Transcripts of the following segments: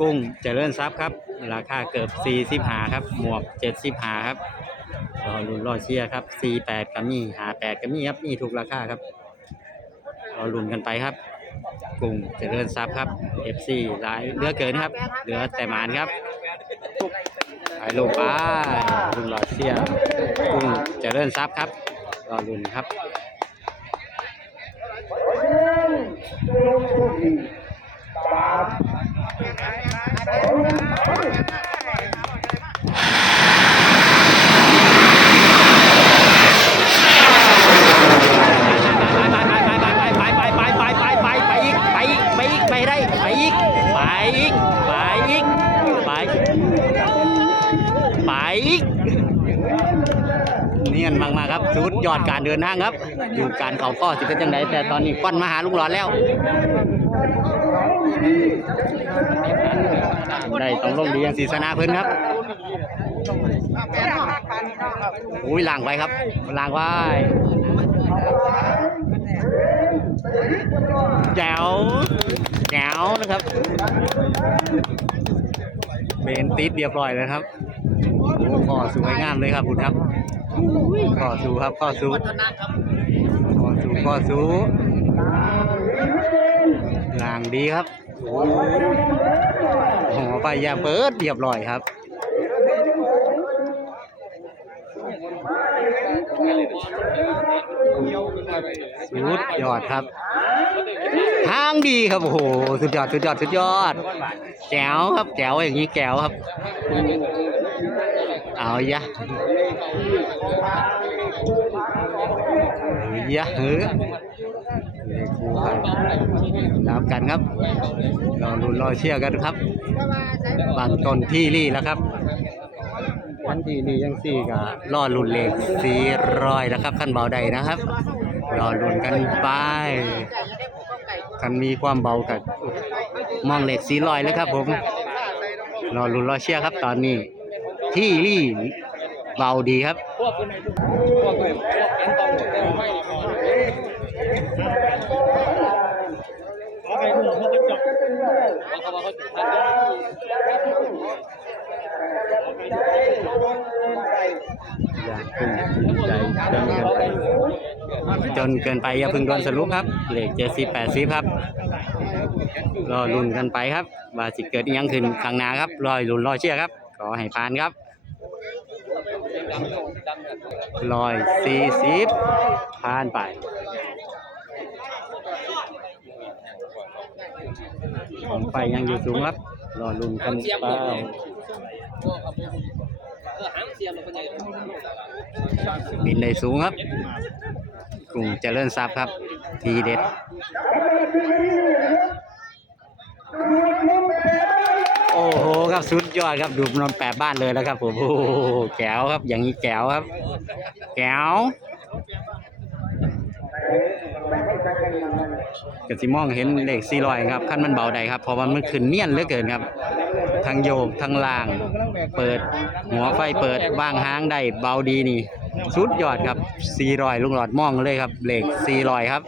กุ้งเจริญทรัพย์ครับ ราคาเกือบ45ครับ หมวก75ครับรอลุนรอเชียร์ครับ 48ก็มี58ก็มีครับมีทุกราคาครับรอลุนกันไปครับ กุ้งเจริญทรัพย์ครับ FC หลายเหลือเกินครับ เหลือแต่หมานครับไปลูกไปลุ้นรอเชียร์กุ้งเจริญทรัพย์ครับรอลุนครับ Yeah. นียนมากๆครับสุดยอดการเดินทางครับอยู่การเขาข้อสิเป็นจังไดแต่ตอนนี้ควันมาหาลุงหลอดแล้วได้ต้องลงดีอย่างศีสนาเพิ่นครับอุ้ยล่างไปครับล่างไว้แจ๋วแจ๋วนะครับเบนติดเรียบร้อยแล้วครับโอ้ข้อสวยงามเลยครับคุณครับ ข้อสูครับข้อสูข้อสูข้อสูล่างดีครับโอ้โหไปยาเปิดเรียบร้อยครับสุดยอดครับ ทางดีครับโอ้โหสุดยอดสุดยอดสุดยอดแจ๋วครับแจ๋วอย่างนี้แจ๋วครับ เอายะเอายะเฮ้ยเลยครูครับกันครับรอรุนรอเชียกันครับบางต้นที่รี่แล้วครับวันที่นี่ยังสี่ก็รอลุ่นเลขสี่ร้อยแล้วครับขั้นเบาใดนะครับ รอลุ่นกันไปกันมีความเบากับมองเลขสี่ร้อยแล้วครับผมรอลุ้นรอเชียครับตอนนี้ ที่รี่เบาดีครับ อย่าเพึ่งใจจนเกินไปจนเกินไปอย่าเพึ่งโดนสรุปครับเลขเจ็ดสิบแปดสิบครับรอลุ้นกันไปครับ ว่าสิเกิดอิหยังขึ้นข้างหน้าครับรอลุ้นรอเชียร์ครับขอให้ผ่านครับ ร้อยสี่สิบผ่านไปของไฟยังอยู่สูงครับ รอลุ้นกันไปบินได้สูงครับกรุงเจริญทรัพย์ครับ ทีเด็ด สุดยอดครับดูนอนแปบ้านเลยแล้วครับผมโอ้โหแก้วครับ อย่างนี้แก้วครับ แก้วกสิมองเห็นเลขสี่ร้อยครับขั้นมันเบาใดครับเพราะว่ามันขึ้นเนียนเหลือเกินครับทางโยกทางล่าง เปิดหัวไฟเปิดว่างห้างได้เบาดีนี่สุดยอดครับสี่ร้อยลุงหลอดมองเลยครับเลขสี่ร้อยครับ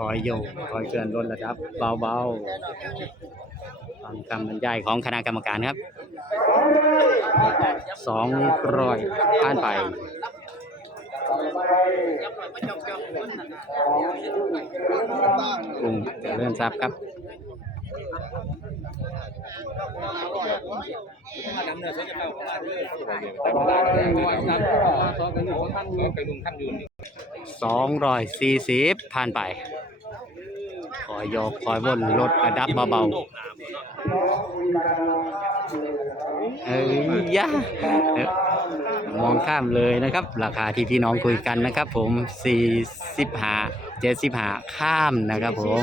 คอยโยกคอยเคลื่อนรถระดับเบาๆฟังคำบรรยายของคณะกรรมการครับสองร้อยผ่านไปกลุ่มเจริญทรัพย์ครับสองร้อยสี่สิบผ่านไป อยโยกคอยวนรถระดับเบาๆเอ้ยยะมองข้ามเลยนะครับ ราคาที่พี่น้องคุยกันนะครับ ผม45 75ข้ามนะครับ ผม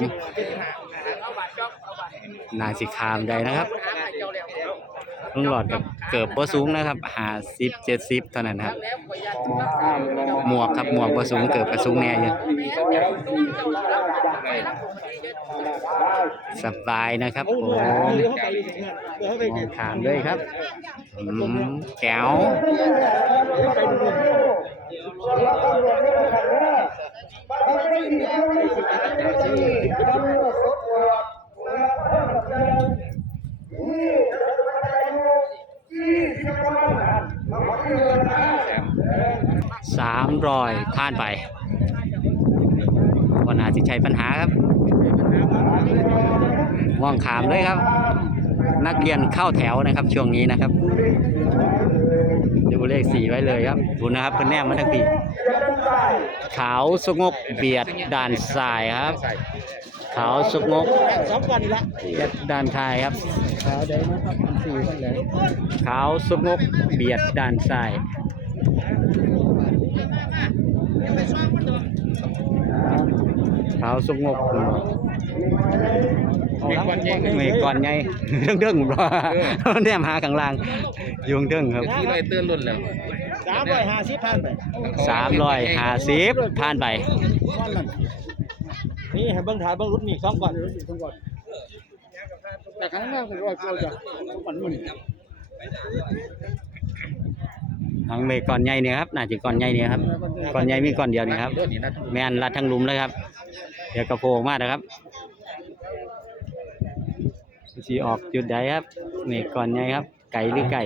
นาสิคามได้นะครับ ลุงหลอดกับเกือบบ่สูงนะครับหาสิบเจ็ดสิบเท่านั้นครับ หมวกครับหมวกบ่สูงเกือบก็สูงแน่อยู่สบายนะครับผมองขามด้วยครับแก้ว สามรอยผ่านไปวันอาจิใช้ปัญหาครับมองขามเลยครับ นักเรียนเข้าแถวนะครับ ช่วงนี้นะครับดูเลขสี่ไว้เลยครับดูนะครับเพิ่นแนมมาทั้งปีขาวสงบเบียดด้านซ้ายครับ ขาวสงบสองวันละเบียดด้านท้ายครับ ขาวได้นะครับสี่พันเลยขาวสงบเบียดด้านซ้าย ขาวสงบเด็กวันเย็นเมฆก่อนไงเรื่องๆบ่แนมหาข้างล่างอยุงเรื่องครับที่ไรเตือนรุ่นแล้วสามร้อยห้าสิบพันไปสามร้อยห้าสิบผ่านไปวันนั้นนี่ให้เบิ้งถ่ายเบิ้งรุ่นมีสองก่อนสองก่อนแต่ครั้งหน้าเป็นร้อยกว่าจ้ะวันมัน ทางเมก่อนใหญ่เนี่ยครับน่าจะก่อนใหญ่เนี่ยครับก่อนใหญ่มีก่อนเดียวนี่ครับ แม่นรัดทั้งลุมเลยครับ เดี๋ยวกระโผล่ออกมานะครับสีออกจุดใดครับเมก่อนใหญ่ครับ ไก่หรือไก่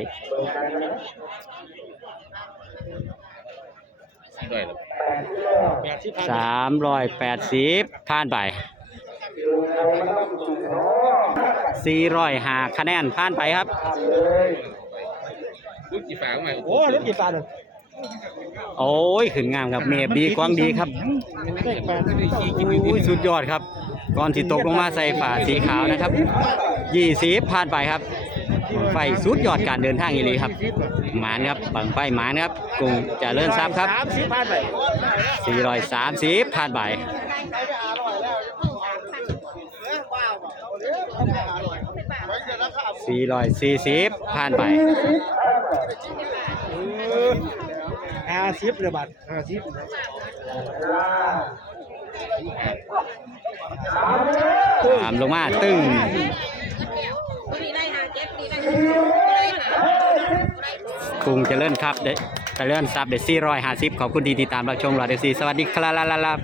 ด้วยหรอแปดสิบพันสามร้อยแปดสิบผ่านไปสี่ร้อยหาคะแนนผ่านไปครับ รุ่นกี่ฝาใหม่โอ้รถกี่บาทเลยโอ้ยขึ้นงามครับเมฆดีกว้างดีครับได้แปดโอ้ยสุดยอดครับ ก่อนที่ตกลงมาใส่ฝาสีขาวนะครับยี่สิบผ่านไปครับบังไฟสุดยอดการเดินทางอีหลีครับหมานครับบังไฟหมานครับกรุงเจริญทรัพย์ครับสามสิบพันไป430ผ่านไป440ผ่านไป ห้าสิบเลยบาทห้าสิบตามลงมาตึ้งกรุงเจริญครับเด้เจริญทรัพย์เด็ด450 ขอบคุณที่ติดตามรับชมเราเดซีสวัสดีครับ